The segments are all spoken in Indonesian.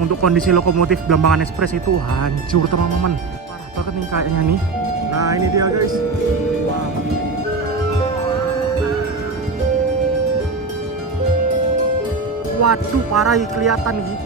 Untuk kondisi lokomotif Blambangan Express itu hancur teman-teman. Parah banget nih kayaknya nih. Nah ini dia guys. Wah. Waduh parah nih kelihatan nih.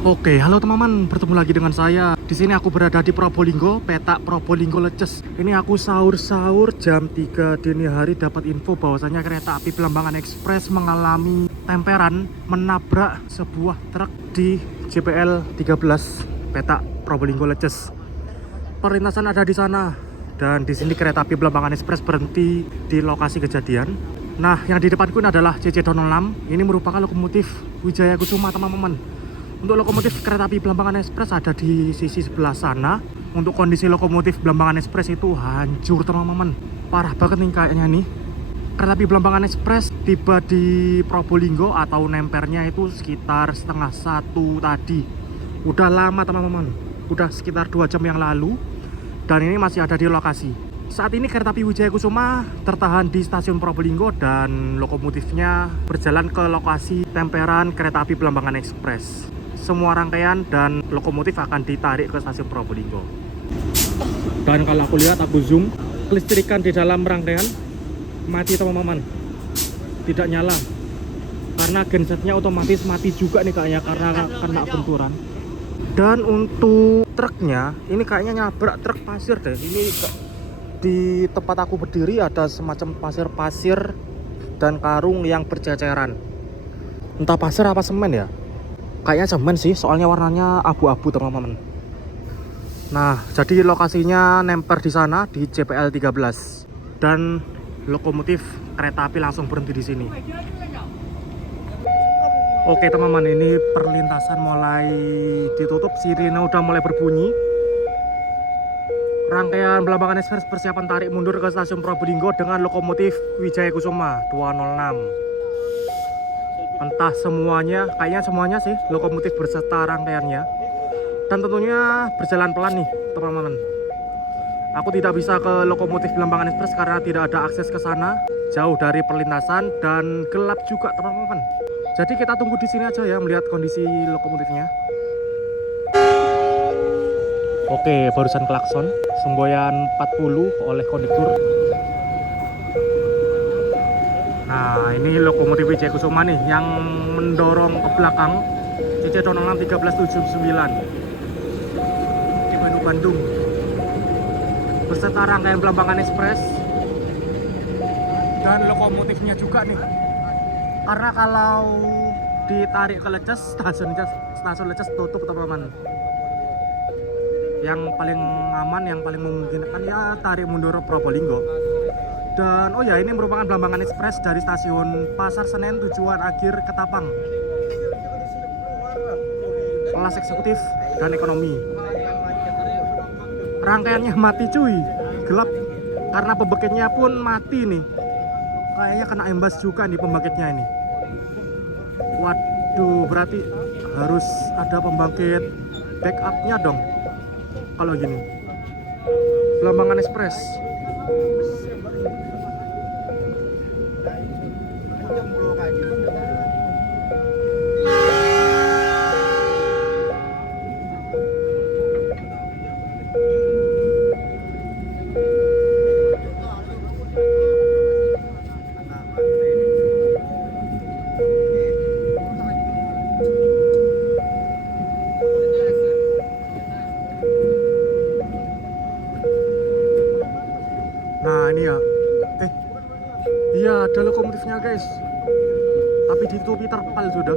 Oke, halo teman-teman, bertemu lagi dengan saya. Di sini aku berada di Probolinggo, petak Probolinggo Leces. Ini aku sahur-sahur jam 3 dini hari dapat info bahwasanya kereta api Blambangan Express mengalami temperan menabrak sebuah truk di JPL 13 petak Probolinggo Leces. Perlintasan ada di sana dan di sini kereta api Blambangan Express berhenti di lokasi kejadian. Nah, yang di depanku ini adalah CC206. Ini merupakan lokomotif Wijaya Kusuma, teman-teman. Untuk lokomotif kereta api Blambangan Express ada di sisi sebelah sana. Untuk kondisi lokomotif Blambangan Express itu hancur teman-teman. Parah banget nih kayaknya nih. Kereta api Blambangan Express tiba di Probolinggo atau nempernya itu sekitar setengah 1 tadi. Udah lama teman-teman. Udah sekitar 2 jam yang lalu. Dan ini masih ada di lokasi. Saat ini kereta api Wijaya Kusuma tertahan di stasiun Probolinggo dan lokomotifnya berjalan ke lokasi temperan kereta api Blambangan Express. Semua rangkaian dan lokomotif akan ditarik ke stasiun Probolinggo. Dan kalau aku lihat, aku zoom, kelistrikan di dalam rangkaian mati teman-teman, tidak nyala karena gensetnya otomatis mati juga nih kayaknya karena kena benturan. Dan untuk truknya ini kayaknya nabrak truk pasir deh. Ini di tempat aku berdiri ada semacam pasir-pasir dan karung yang berceceran. Entah pasir apa semen ya. Kayaknya semen sih, soalnya warnanya abu-abu teman-teman. Nah, jadi lokasinya nemper di sana di JPL 13 dan lokomotif kereta api langsung berhenti di sini. Oke teman-teman, ini perlintasan mulai ditutup, sirine udah mulai berbunyi. Rangkaian Blambangan Express persiapan tarik mundur ke stasiun Probolinggo dengan lokomotif Wijaya Kusuma 206. Entah semuanya, kayaknya semuanya sih lokomotif berserta rangkaiannya. Dan tentunya berjalan pelan nih teman-teman. Aku tidak bisa ke lokomotif Blambangan Express karena tidak ada akses ke sana, jauh dari perlintasan dan gelap juga teman-teman. Jadi kita tunggu di sini aja ya melihat kondisi lokomotifnya. Oke, barusan klakson semboyan 40 oleh kondektur. Nah, ini lokomotif Wijaya Kusuma nih yang mendorong ke belakang CC206 1379 di Bandung. Beserta rangkaian Blambangan Express dan lokomotifnya juga nih. Karena kalau ditarik ke Leces, stasiun Leces tutup teman-teman. Yang paling aman, yang paling memungkinkan ya tarik mundur Probolinggo. Dan oh ya, ini merupakan Blambangan Express dari stasiun Pasar Senen tujuan akhir Ketapang. Kelas eksekutif dan ekonomi. Rangkaiannya mati cuy, gelap karena pembangkitnya pun mati nih. Kayaknya kena imbas juga nih pembangkitnya ini. Waduh, berarti harus ada pembangkit backupnya dong kalau gini. Blambangan Express. Nah ini ya, iya ada lokomotifnya guys, tapi ditutupi terpal sudah.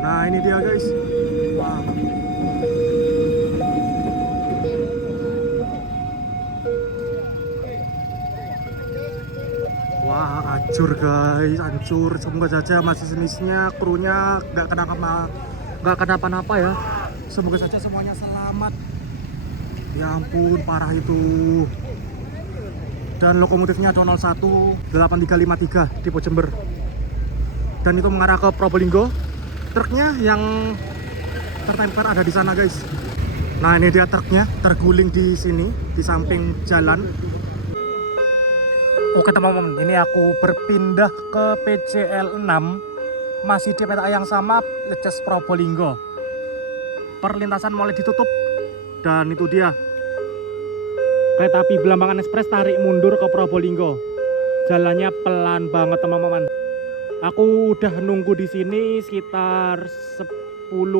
Nah ini dia guys. Wah. Wah, hancur guys, hancur. Semoga saja masih jenisnya, krunya nggak kenapa-napa ya. Semoga saja semuanya selamat. Ya ampun, parah itu. Dan lokomotifnya ada 018353 tipe Jember. Dan itu mengarah ke Probolinggo. Truknya yang tertemper ada di sana, guys. Nah, ini dia truknya terguling di sini di samping jalan. Oke teman-teman, ini aku berpindah ke PJL 6, masih di peta yang sama, Leces Probolinggo. Perlintasan mulai ditutup dan itu dia kereta api Blambangan Express tarik mundur ke Probolinggo. Jalannya pelan banget teman-teman. Aku udah nunggu di sini sekitar 10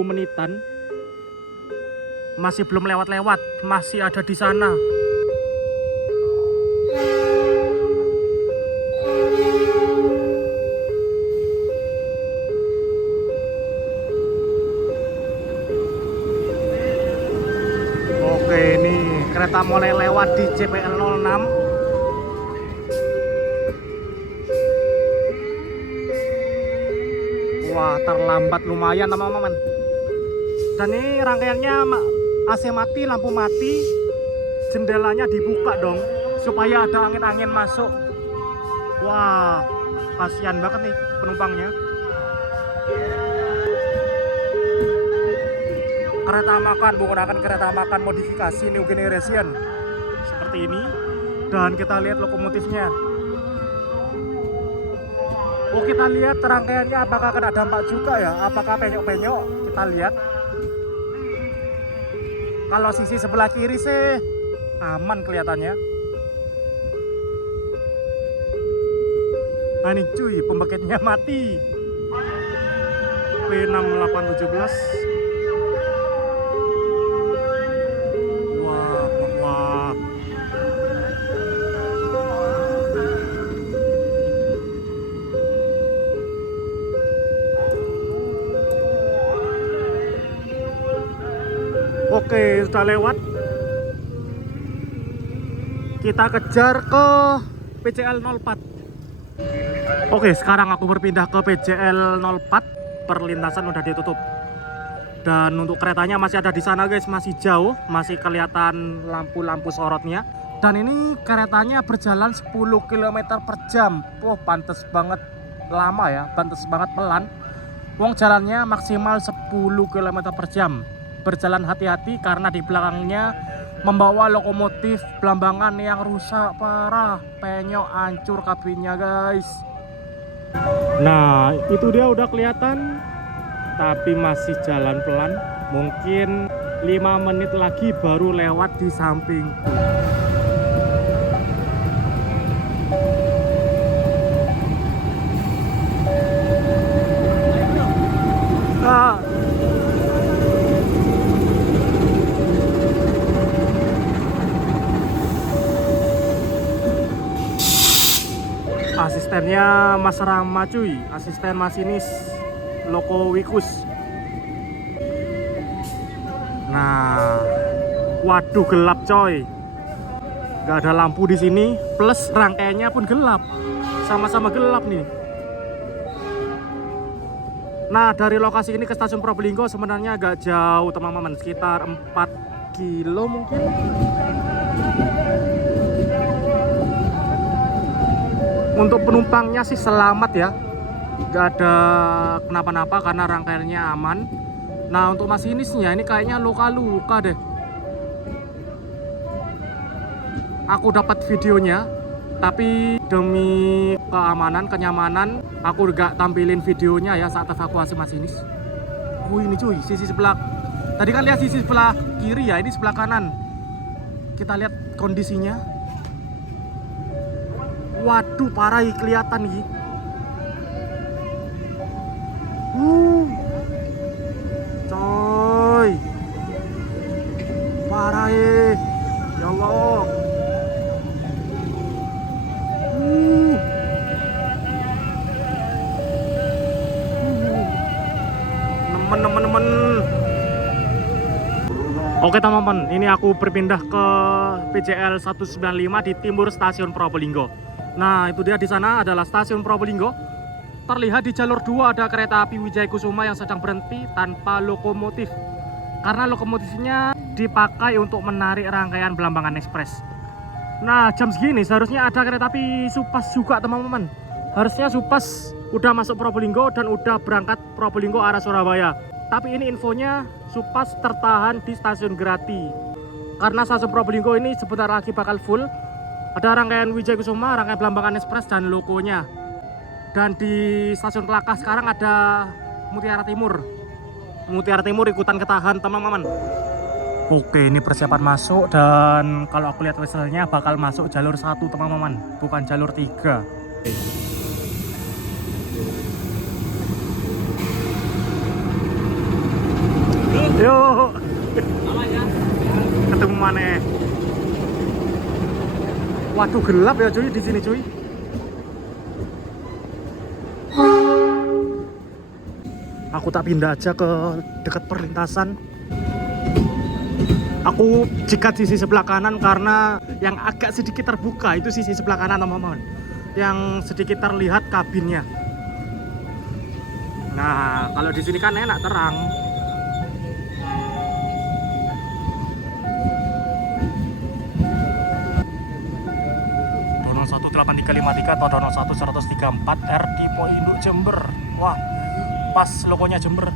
menitan. Masih belum lewat-lewat, masih ada di sana. Oke, ini kereta mulai lewat di CPL 06. Wah, terlambat lumayan teman-teman. Dan ini rangkaiannya AC mati, lampu mati, jendelanya dibuka dong supaya ada angin-angin masuk. Wah, kasihan banget nih penumpangnya. Kereta makan menggunakan kereta makan modifikasi New Generation seperti ini. Dan kita lihat lokomotifnya. Oh, kita lihat rangkaiannya apakah kena dampak juga ya, apakah penyok-penyok, kita lihat. Kalau sisi sebelah kiri sih aman kelihatannya. Nah ini cuy, pembangkitnya mati. P6817. Wah, wah. Oke, sudah lewat. Kita kejar ke PJL 04. Oke, sekarang aku berpindah ke PJL 04. Perlintasan udah ditutup. Dan untuk keretanya masih ada di sana, guys, masih jauh, masih kelihatan lampu-lampu sorotnya. Dan ini keretanya berjalan 10 km per jam. Wah, pantes banget lama ya, pantes banget pelan. Wong jalannya maksimal 10 km per jam. Berjalan hati-hati karena di belakangnya membawa lokomotif Blambangan yang rusak parah, penyok, hancur kabinnya, guys. Nah, itu dia udah kelihatan, tapi masih jalan pelan. Mungkin 5 menit lagi baru lewat di sampingku. Asistennya Mas Rama cuy, asisten masinis Loko Wikus. Nah, waduh gelap coy, nggak ada lampu di sini, plus rangkaiannya pun gelap, sama-sama gelap nih. Nah, dari lokasi ini ke stasiun Probolinggo sebenarnya agak jauh teman-teman, sekitar 4 kilo mungkin. Untuk penumpangnya sih selamat ya, nggak ada kenapa-napa karena rangkaiannya aman. Nah, untuk masinisnya ini kayaknya luka-luka deh. Aku dapat videonya, tapi demi keamanan, kenyamanan, aku nggak tampilin videonya ya saat evakuasi masinis. Ini cuy, sisi sebelah. Tadi kan lihat sisi sebelah kiri ya, ini sebelah kanan. Kita lihat kondisinya. Waduh, parah kelihatan nih. Coy. Parah ya Allah. Nemen. Oke teman-teman, ini aku berpindah ke PJL 195 di timur stasiun Probolinggo. Nah, itu dia, di sana adalah stasiun Probolinggo. Terlihat di jalur 2 ada kereta api Wijaya Kusuma yang sedang berhenti tanpa lokomotif. karena lokomotifnya dipakai untuk menarik rangkaian Belambangan Express. Nah, jam segini seharusnya ada kereta api Supas juga teman-teman. Harusnya Supas udah masuk Probolinggo dan udah berangkat Probolinggo arah Surabaya. Tapi ini infonya Supas tertahan di stasiun Grati. Karena stasiun Probolinggo ini sebentar lagi bakal full. Ada rangkaian Wijaya Kusuma, rangkaian Belambangan Express dan lokonya. Dan di stasiun Kelakah sekarang ada Mutiara Timur. Mutiara Timur ikutan ketahan teman-teman. Oke, ini persiapan masuk dan kalau aku lihat whistle-nya bakal masuk jalur 1 teman-teman, bukan jalur 3. Yuk. Ketemu mana? Waduh, gelap ya cuy di sini cuy. Aku tak pindah aja ke dekat perlintasan. Aku jikat sisi sebelah kanan karena yang agak sedikit terbuka itu sisi sebelah kanan teman-teman. Yang sedikit terlihat kabinnya. Nah, kalau di sini kan enak terang. Dono 18353 atau Dono 11134R di Pos Induk Jember. Wah, pas logonya Jember.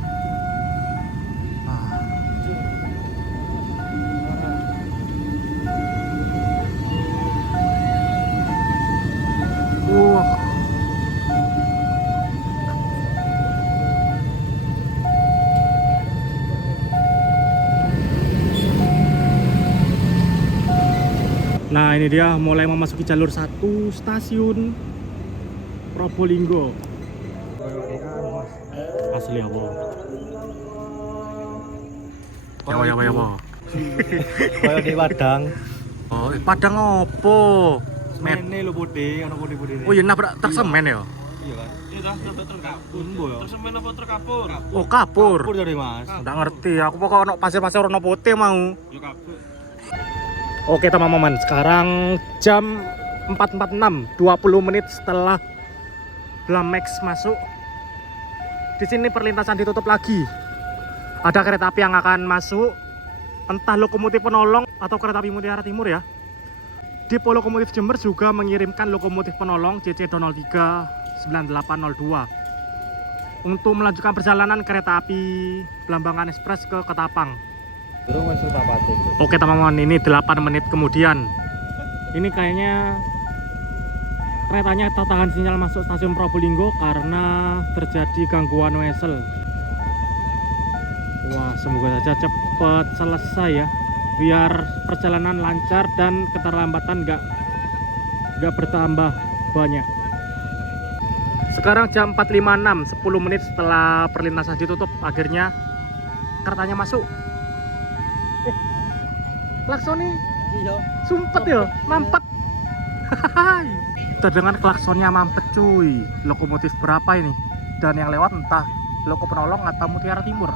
Nah, ini dia mulai memasuki jalur 1 stasiun Probolinggo. Asli apa? Ya. Kaya di Padang. Oh, Padang opo? Semene lho putih, ana putih-putih. Oh, ya nabrak truk semen ya? Iya kan? Iya dah, truk kapur. Truk semen apa truk kapur? Oh, kapur. Kapur dari Mas. Nggak ngerti, aku pokoknya ono pasir-pasir warna putih mau. Ya kapur. Oke teman-teman, sekarang jam 4.46, 20 menit setelah Blamex masuk. Di sini perlintasan ditutup lagi. Ada kereta api yang akan masuk, entah lokomotif penolong atau kereta api Mutiara Timur ya. Depo Lokomotif Jember juga mengirimkan lokomotif penolong CC203 9802 untuk melanjutkan perjalanan kereta api Belambangan Express ke Ketapang. Durung wis tak pati. Oke teman-teman, ini 8 menit kemudian. Ini kayaknya keretanya tertahan sinyal masuk stasiun Probolinggo karena terjadi gangguan wesel. Wah, semoga saja cepat selesai ya, biar perjalanan lancar dan keterlambatan nggak bertambah banyak. Sekarang jam 4.56, 10 menit setelah perlintasan ditutup, akhirnya keretanya masuk. Klaksonnya Iya. sumpet ya, mampet. Terdengar klaksonnya mampet cuy. Lokomotif berapa ini? Dan yang lewat entah loko penolong atau Mutiara Timur.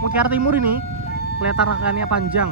Mutiara Timur ini kelihatan rangkaiannya panjang.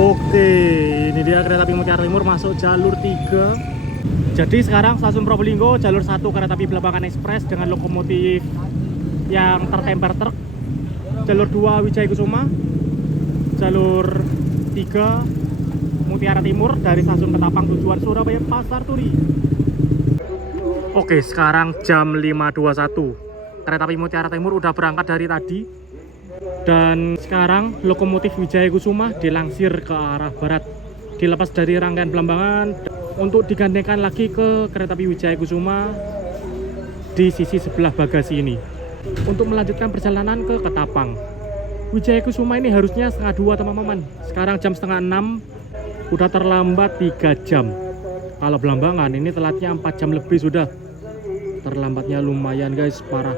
Oke, ini dia kereta api Mutiara Timur masuk jalur 3. Jadi sekarang stasiun Probolinggo jalur 1 kereta api Belambangan Express dengan lokomotif yang tertemper truk. Jalur 2 Wijaya Kusuma. Jalur 3 Mutiara Timur dari stasiun Ketapang tujuan Surabaya Pasar Turi. Oke, sekarang jam 5.21. Kereta api Mutiara Timur udah berangkat dari tadi. Dan sekarang lokomotif Wijaya Kusuma dilangsir ke arah barat, dilepas dari rangkaian Belambangan untuk digandengkan lagi ke kereta api Wijaya Kusuma di sisi sebelah bagasi ini untuk melanjutkan perjalanan ke Ketapang. Wijaya Kusuma ini harusnya setengah 2 teman-teman. Sekarang jam setengah 6, udah terlambat 3 jam. Kalau Belambangan ini telatnya 4 jam lebih sudah. Terlambatnya lumayan guys, parah.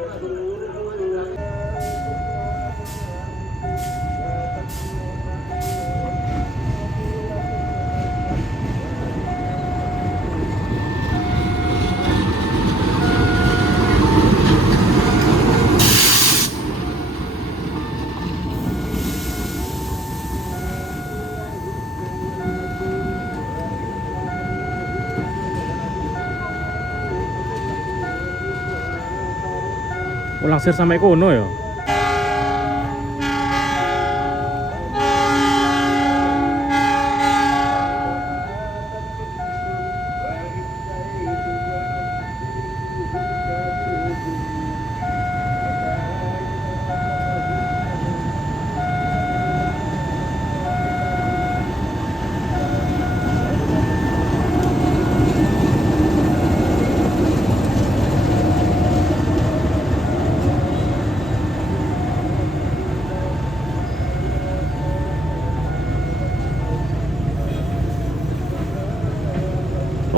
Langsir sampai kono ya.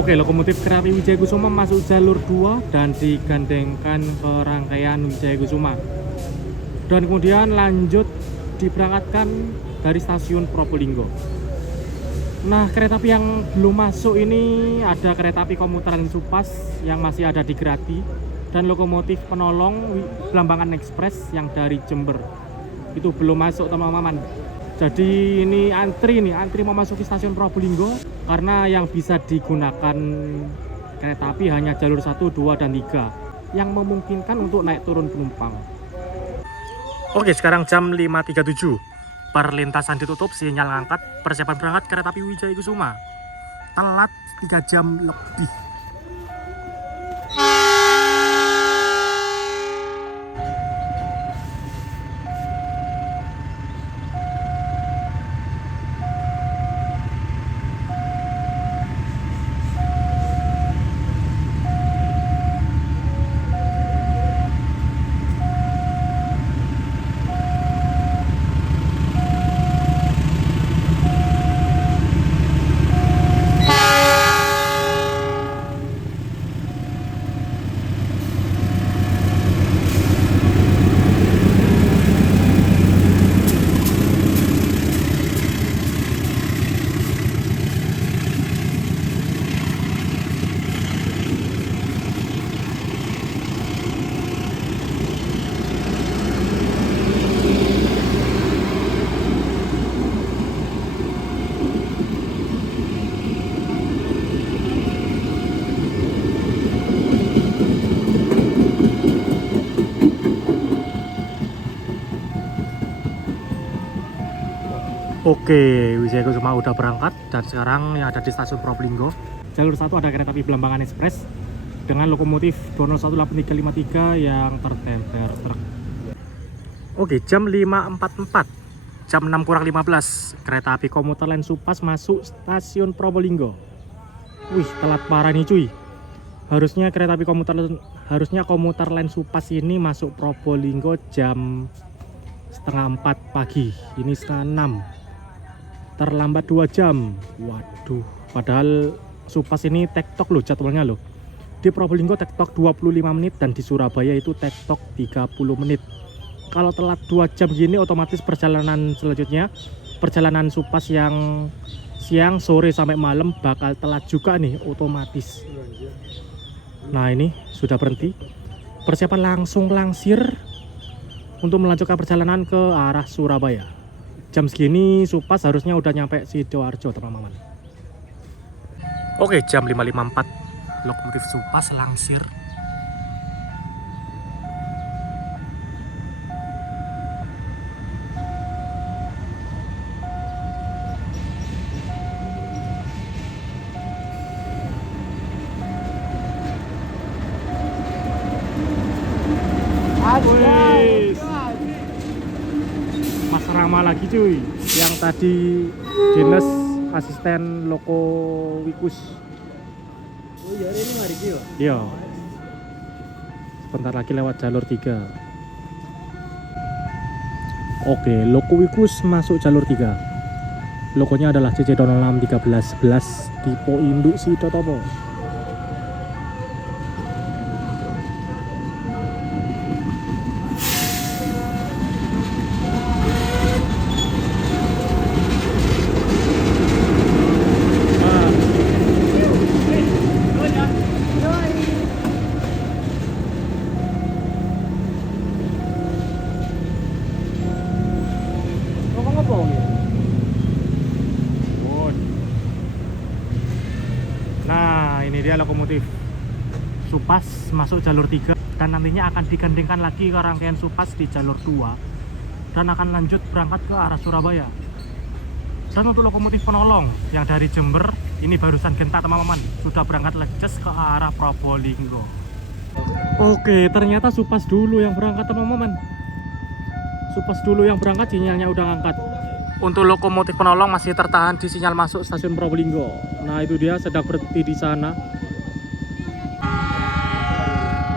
Oke, lokomotif kereta api Wijaya Kusuma masuk jalur 2 dan digandengkan ke rangkaian Wijaya Kusuma. Dan kemudian lanjut diberangkatkan dari stasiun Probolinggo. Nah, kereta api yang belum masuk ini ada kereta api komuter lain Supas yang masih ada di Grati dan lokomotif penolong Belambangan Express yang dari Jember. Itu belum masuk teman-teman. Jadi ini antri mau masuk ke stasiun Probolinggo karena yang bisa digunakan kereta api hanya jalur 1, 2, dan 3 yang memungkinkan untuk naik turun penumpang. Oke, sekarang jam 5.37. Perlintasan ditutup, sinyal ngangkat, persiapan berangkat kereta api Wijaya Kusuma. Telat 3 jam lebih. Oke, Wijaya Kusuma udah berangkat dan sekarang yang ada di stasiun Probolinggo. Jalur 1 ada kereta api Belambangan Express dengan lokomotif 2018353 yang tertemper truk. Oke, jam 5.44, jam 6:15 kereta api komuter lain Supas masuk stasiun Probolinggo. Wih, telat parah nih cuy. Harusnya komuter lain Supas ini masuk Probolinggo jam setengah 4 pagi. Ini setengah 6. Terlambat 2 jam. Waduh, padahal Supas ini tektok loh jadwalnya loh. Di Probolinggo tektok 25 menit dan di Surabaya itu tektok 30 menit. Kalau telat 2 jam gini otomatis perjalanan selanjutnya, perjalanan Supas yang siang, sore sampai malam bakal telat juga nih otomatis. Nah, ini sudah berhenti. Persiapan langsung langsir untuk melanjutkan perjalanan ke arah Surabaya. Jam segini Supas harusnya udah nyampe Sidoarjo teman-teman. Oke, jam 5.54 lokomotif Supas langsir. Mas Rama lagi cuy, yang tadi dinas asisten Loko Wikus. Oh iya, ini mari yo. Iya. Sebentar lagi lewat jalur 3. Oke, Lokowikus masuk jalur 3. Logonya adalah CC061311 tipe induk si Totopo. Nah, ini dia lokomotif Supas masuk jalur 3 dan nantinya akan digandengkan lagi ke rangkaian Supas di jalur 2 dan akan lanjut berangkat ke arah Surabaya. Dan untuk lokomotif penolong yang dari Jember ini barusan gentar teman-teman, sudah berangkat leces ke arah Probolinggo. Oke, ternyata Supas dulu yang berangkat teman-teman. Supas dulu yang berangkat, sinyalnya udah ngangkat. Untuk lokomotif penolong masih tertahan di sinyal masuk stasiun Probolinggo. Nah, itu dia sedang berhenti di sana.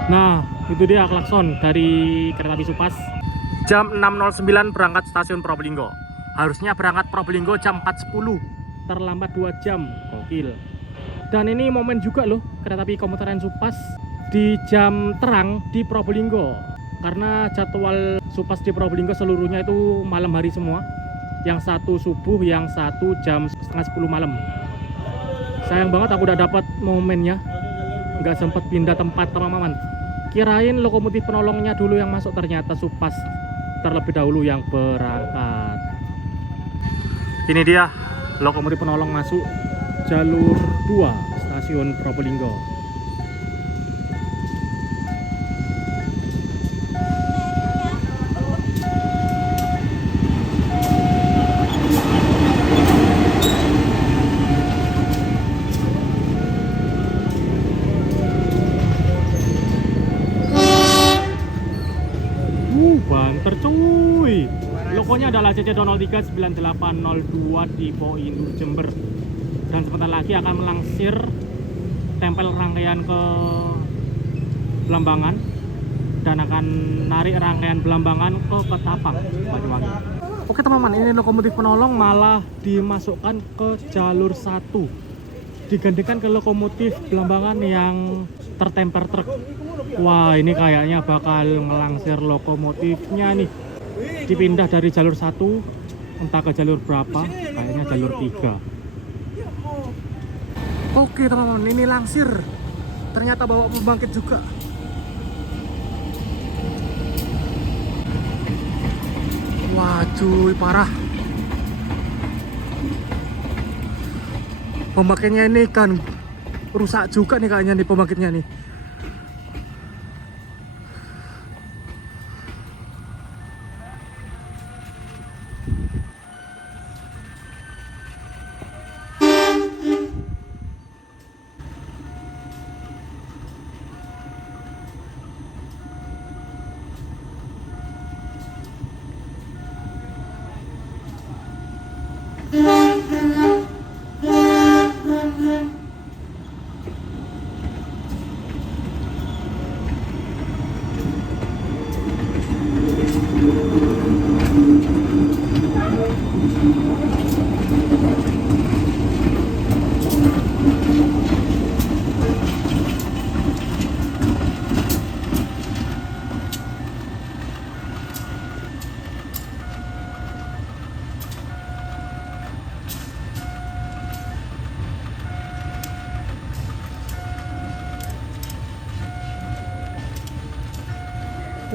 Nah, itu dia klakson dari kereta api Supas. Jam 6.09 berangkat stasiun Probolinggo. Harusnya berangkat Probolinggo jam 4.10. Terlambat 2 jam. Gokil. Dan ini momen juga loh, kereta api komuter lain Supas di jam terang di Probolinggo. Karena jadwal Supas di Probolinggo seluruhnya itu malam hari semua. Yang satu subuh, yang satu jam setengah 10 malam. Sayang banget aku udah dapat momennya, nggak sempat pindah tempat teman-teman. Kirain lokomotif penolongnya dulu yang masuk, ternyata Supas terlebih dahulu yang berangkat. Ini dia lokomotif penolong masuk jalur 2 stasiun Probolinggo. Banter cuy. Logonya adalah CC039802 tipe induk Jember. Dan sebentar lagi akan melangsir tempel rangkaian ke Belambangan dan akan narik rangkaian Belambangan ke Ketapang, Banyuwangi. Oke teman-teman, ini lokomotif penolong malah dimasukkan ke jalur 1. Digandengkan ke lokomotif Belambangan yang tertemper truk. Wah, ini kayaknya bakal ngelangsir lokomotifnya nih. Dipindah dari jalur 1 entah ke jalur berapa, kayaknya jalur 3. Oke teman-teman, ini langsir. Ternyata bawa pembangkit juga. Wah cuy, parah. Pembangkitnya ini kan rusak juga nih kayaknya nih pembangkitnya nih.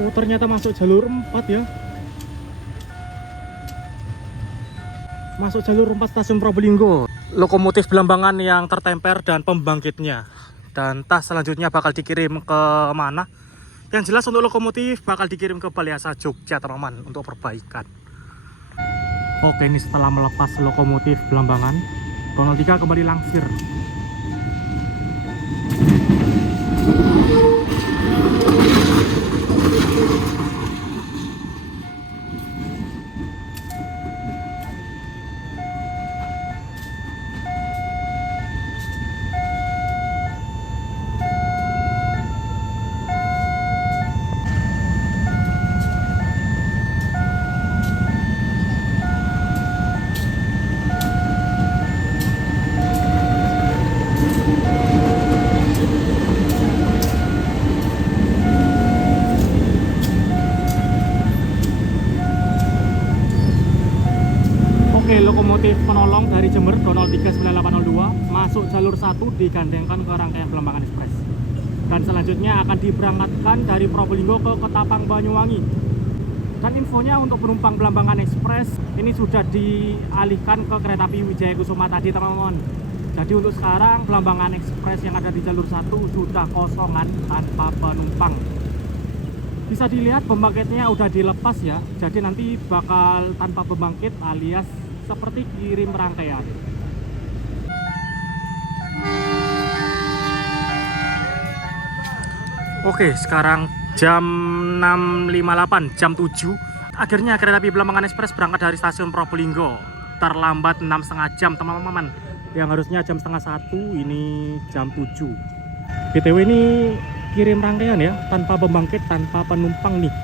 Oh, ternyata masuk jalur 4 ya. Masuk jalur 4 stasiun Probolinggo. Lokomotif Belambangan yang tertemper dan pembangkitnya. Dan tas selanjutnya bakal dikirim ke mana? Yang jelas untuk lokomotif bakal dikirim ke Baliasa Jogja teman-teman untuk perbaikan. Oke, ini setelah melepas lokomotif Belambangan, 03 kembali langsir. Oke, lokomotif penolong dari Jember 2039802 masuk jalur 1 digandengkan ke rangkaian Belambangan Express. Dan selanjutnya akan diberangkatkan dari Probolinggo ke Ketapang Banyuwangi. Dan infonya untuk penumpang Belambangan Express ini sudah dialihkan ke kereta api Wijaya Kusuma tadi, teman-teman. Jadi untuk sekarang Belambangan Express yang ada di jalur 1 sudah kosongan tanpa penumpang. Bisa dilihat pembangkitnya udah dilepas ya. Jadi nanti bakal tanpa pembangkit alias seperti kirim rangkaian. Oke, sekarang jam 6.58, jam 7. Akhirnya kereta api Belambangan Express berangkat dari stasiun Probolinggo. Terlambat 6,5 jam, teman-teman. Yang harusnya jam setengah 1, ini jam 7. BTW ini kirim rangkaian ya, tanpa pembangkit, tanpa penumpang nih.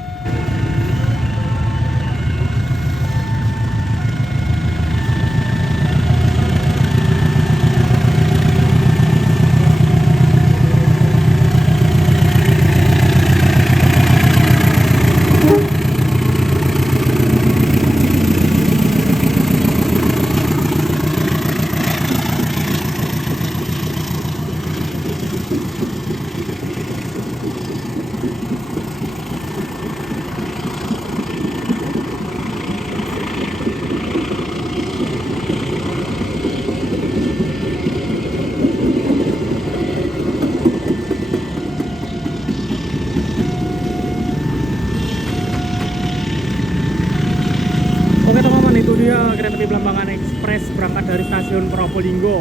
Oke teman-teman, itu dia kereta api Belambangan Express berangkat dari stasiun Probolinggo.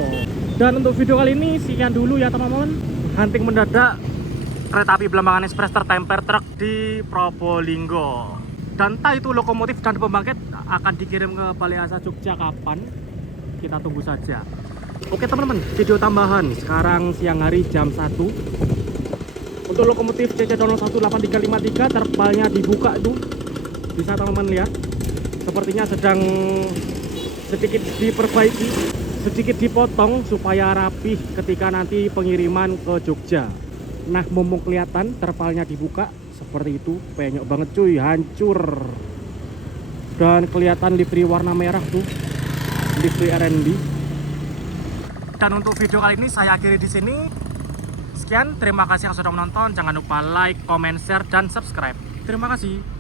Dan untuk video kali ini sekian dulu ya teman-teman. Hunting mendadak kereta api Belambangan Express tertemper truk di Probolinggo. Dan entah itu lokomotif dan pembangkit akan dikirim ke Balai Asa Jogja kapan, kita tunggu saja. Oke teman-teman, video tambahan sekarang siang hari jam 1. Untuk lokomotif CC018353 terpalnya dibuka tuh, bisa teman-teman lihat. Sepertinya sedang sedikit diperbaiki, sedikit dipotong supaya rapih ketika nanti pengiriman ke Jogja. Nah, mumpung kelihatan terpalnya dibuka seperti itu, penyok banget cuy, hancur. Dan kelihatan livery warna merah tuh, livery R&D. Dan untuk video kali ini saya akhiri di sini. Sekian, terima kasih yang sudah menonton. Jangan lupa like, comment, share, dan subscribe. Terima kasih.